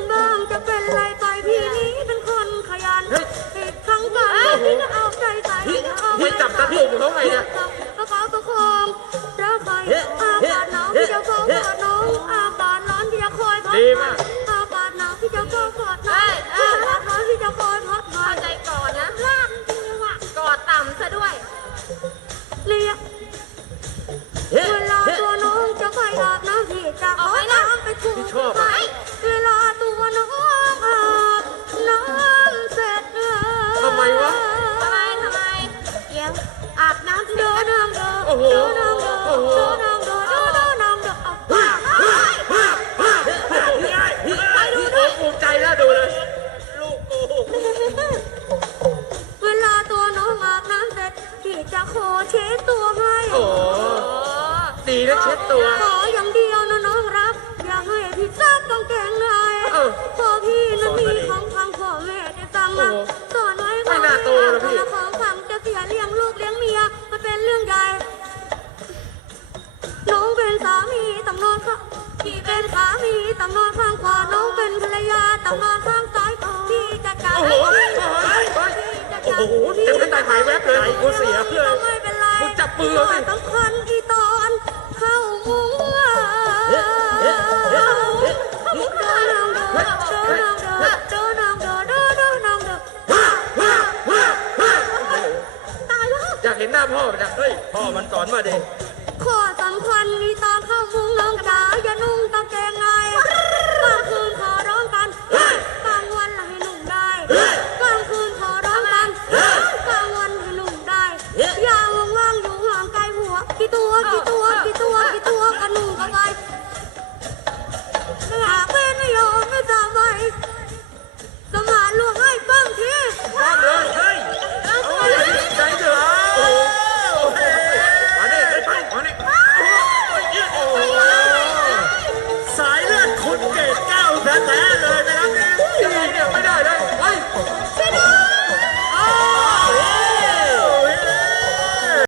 กันบ้างจะเป็นไรไปพี่นี้เป็นคนขยันเฮ้ยติดทั้งกันพี่ก็เอาใจใส่พี่เอาใจใส่จับตะโพกเขาไงเนี่ยกระเป๋าตะโคองรักใครอากาศหนาวที่จะฟ้องกอดน้อง เช็ดตัวให้โอ้โหดีนะเช็ดตัว ขออย่างเดียวนะน้องรักอย่าให้พี่ซักกางเกงในเออพอพี่นั้นมีของฟังพ่อแม่ได้สั่งมาโอ้โหสอนไว้ไม่น่าโตเลยพี่ของฟังจะเสียเลี้ยงลูกเลี้ยงเมียมันเป็นเรื่องใหญ่ น้องเป็นสามีต้องนอนข้างพี่เป็นสามีต้องนอนข้างขวา น้องเป็นภรรยาต้องนอนข้างซ้ายพี่จัดการโอ้โหโอ้โหเต็มตั้งแต่หายแวบเลยกูเสียเลยไม่เป็นไร มึงจับมือสิ ต้องคันอีตอนเข้าหัวอยากเห็นหน้าพ่อมันนะเฮ้ย พ่อมันสอนมาเดิ ข้อสำคัญอีตอนเข้ามุ้งน้องจ๋า Bye-bye.